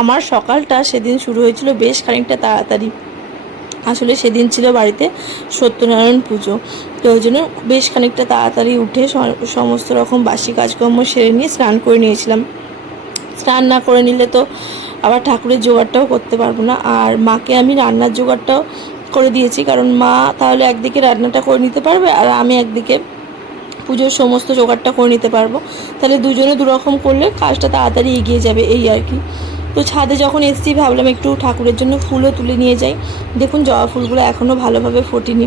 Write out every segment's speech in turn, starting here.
আমার সকালটা সেদিন শুরু হয়েছিল বেশ খানিকটা তাড়াতাড়ি। আসলে সেদিন ছিল বাড়িতে সত্যনারায়ণ পুজো, তো ওই জন্য বেশ খানিকটা তাড়াতাড়ি উঠে সমস্ত রকম বাসি কাজকর্ম সেরে নিয়ে স্নান করে নিয়েছিলাম। স্নান না করে নিলে তো আবার ঠাকুরের জোগাড়টাও করতে পারবো না। আর মাকে আমি রান্নার জোগাড়টাও করে দিয়েছি, কারণ মা তাহলে একদিকে রান্নাটা করে নিতে পারবে আর আমি একদিকে পুজোর সমস্ত জোগাড়টা করে নিতে পারবো। তাহলে দুজনে দুরকম করলে কাজটা তাড়াতাড়ি এগিয়ে যাবে, এই আর কি। তো ছাদে যখন এসেছি ভাবলাম একটু ঠাকুরের জন্য ফুলও তুলে নিয়ে যাই। দেখুন জবা ফুলগুলো এখনও ভালোভাবে ফোটেনি।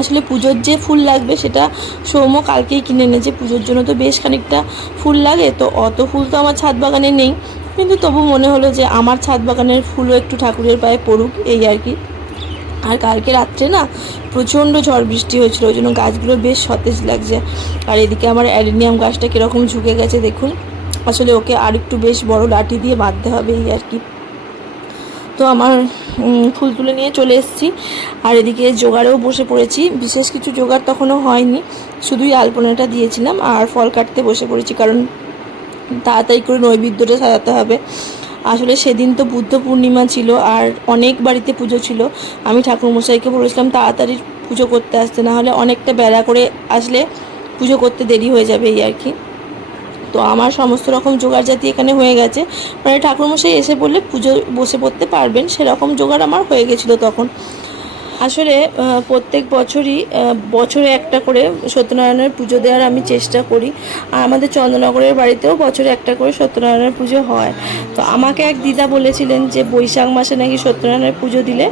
আসলে পুজোর যে ফুল লাগবে সেটা সৌম্য কালকেই কিনে এনেছে। পুজোর জন্য তো বেশ খানিকটা ফুল লাগে, তো অত ফুল তো আমার ছাদ বাগানে নেই, কিন্তু তবু মনে হলো যে আমার ছাদ বাগানের ফুলও একটু ঠাকুরের পায়ে পড়ুক, এই আর কি। আর কালকে রাত্রে না প্রচণ্ড ঝড় বৃষ্টি হয়েছিল, ওই জন্য গাছগুলো বেশ সতেজ লাগছে। আর এদিকে আমার অ্যাডেনিয়াম গাছটা কীরকম ঝুঁকে গেছে দেখুন। আসলে ওকে আর একটু বেশ বড় লাঠি দিয়ে বাঁধতে হবে, এই আর কি। তো আমার ফুল তুলে নিয়ে চলে এসেছি, আর এদিকে জোগাড়েও বসে পড়েছি। বিশেষ কিছু জোগাড় তখনও হয়নি, শুধুই আলপনাটা দিয়েছিলাম আর ফল কাটতে বসে পড়েছি, কারণ তাড়াতাড়ি করে নৈবেদ্যটা সাজাতে হবে। আসলে সেদিন তো বুদ্ধ পূর্ণিমা ছিল আর অনেক বাড়িতে পুজো ছিল। আমি ঠাকুরমশাইকে বলেছিলাম তাড়াতাড়ি পুজো করতে আসতে, না হলে অনেকটা বেলা করে আসলে পুজো করতে দেরি হয়ে যাবে, এই আর কি। তো আমার সমস্ত রকম জোগাড় জাতি এখানে হয়ে গেছে, মানে ঠাকুরমশাই এসে বললে পুজো বসে পড়তে পারবেন, সেরকম জোগাড় আমার হয়ে গেছিলো তখন। আসলে প্রত্যেক বছরই বছরে একটা করে সত্যনারায়ণের পুজো দেওয়ার আমি চেষ্টা করি। আর আমাদের চন্দ্রনগরের বাড়িতেও বছরে একটা করে সত্যনারায়ণের পুজো হয়। তো আমাকে এক দিদা বলেছিলেন যে বৈশাখ মাসে নাকি সত্যনারায়ণের পুজো দিলে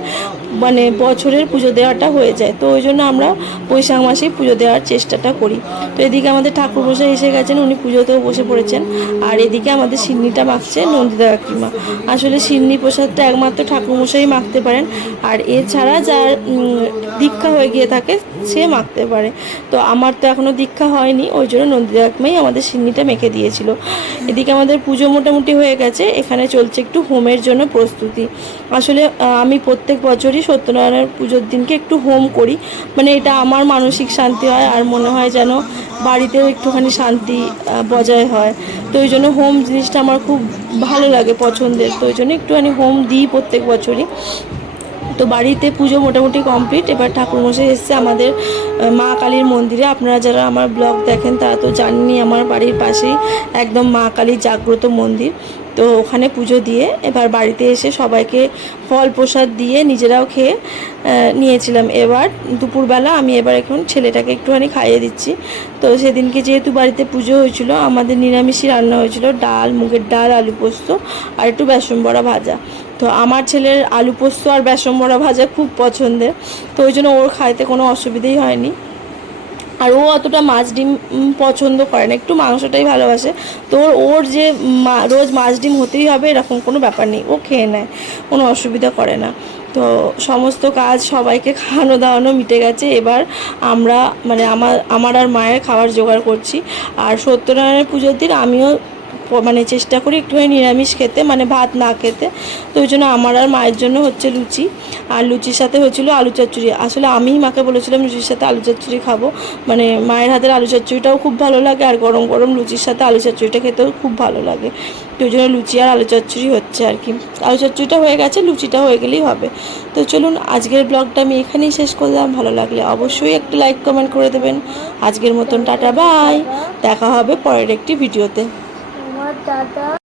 মানে বছরের পুজো দেওয়াটা হয়ে যায়, তো ওই জন্য আমরা বৈশাখ মাসেই পুজো দেওয়ার চেষ্টাটা করি। তো এদিকে আমাদের ঠাকুরমশাই এসে গেছেন, উনি পুজোতেও বসে পড়েছেন। আর এদিকে আমাদের সিন্নিটা মাখছে নন্দিতা কাকিমা। আসলে সিন্নি প্রসাদটা একমাত্র ঠাকুরমশাই মাখতে পারেন, আর এছাড়া যার দীক্ষা হয়ে গিয়ে থাকে সে মাখতে পারে। তো আমার তো এখনও দীক্ষা হয়নি, ওই জন্য নন্দিতা কাকিমাই আমাদের সিন্নিটা মেখে দিয়েছিল। এদিকে আমাদের পুজো মোটামুটি হয়ে গেছে, এখানে চলছে একটু হোমের জন্য প্রস্তুতি। আসলে আমি প্রত্যেক বছরই সত্যনারায়ণের পুজোর দিনকে একটু হোম করি, মানে এটা আমার মানসিক শান্তি হয় আর মনে হয় যেন বাড়িতেও একটুখানি শান্তি বজায় হয়। তো ওই জন্য হোম জিনিসটা আমার খুব ভালো লাগে, পছন্দের। তো ওই জন্য একটুখানি হোম দিই প্রত্যেক বছরই। তো বাড়িতে পুজো মোটামুটি কমপ্লিট। এবার ঠাকুরমশাই এসছে আমাদের মা কালীর মন্দিরে। আপনারা যারা আমার ব্লগ দেখেন তারা তো জানেনই, আমার বাড়ির পাশেই একদম মা কালীর জাগ্রত মন্দির। তো ওখানে পুজো দিয়ে এবার বাড়িতে এসে সবাইকে ফল প্রসাদ দিয়ে নিজেরাও খেয়ে নিয়েছিলাম। এবার দুপুরবেলা আমি এখন ছেলেটাকে একটুখানি খাইয়ে দিচ্ছি। তো সেদিনকে যেহেতু বাড়িতে পুজো হয়েছিল, আমাদের নিরামিষই রান্না হয়েছিল, ডাল, মুগের ডাল, আলু পোস্ত আর একটু বেসন বড়া ভাজা। তো আমার ছেলের আলু পোস্ত আর বেসন বড়া ভাজা খুব পছন্দের, তো ওই জন্য ওর খাইতে কোনো অসুবিধেই হয়নি। আর ও অতটা মাছ ডিম পছন্দ করে না, একটু মাংসটাই ভালোবাসে। তো ওর যে রোজ মাছ ডিম হতেই হবে এরকম কোনো ব্যাপার নেই, ও খেয়ে নেয়, কোনো অসুবিধা করে না। তো সমস্ত কাজ সবাইকে খাওয়ানো দাওয়ানো মিটে গেছে। এবার আমরা মানে আমার আর মায়ের খাবার জোগাড় করছি। আর সত্যনারায়ণের পুজোর দিন আমিও মানে চেষ্টা করি একটুখানি নিরামিষ খেতে, মানে ভাত না খেতে। তো ওই জন্য আমার আর মায়ের জন্য হচ্ছে লুচি, আর লুচির সাথে হয়েছিল আলু চচ্চড়ি। আসলে আমিই মাকে বলেছিলাম লুচির সাথে আলু চচ্চড়ি খাবো, মানে মায়ের হাতের আলু চচ্চড়িটাও খুব ভালো লাগে, আর গরম গরম লুচির সাথে আলু চচ্চড়িটা খেতেও খুব ভালো লাগে। তো ওই জন্য লুচি আর আলু চচ্চড়ি হচ্ছে আর কি। আলু চচ্চড়িটা হয়ে গেছে, লুচিটা হয়ে গেলেই হবে। তো চলুন আজকের ব্লগটা আমি এখানেই শেষ করলাম। ভালো লাগলে অবশ্যই একটু লাইক কমেন্ট করে দেবেন। আজকের মতন টাটা বাই, দেখা হবে পরের একটি ভিডিওতে। আমার দাদা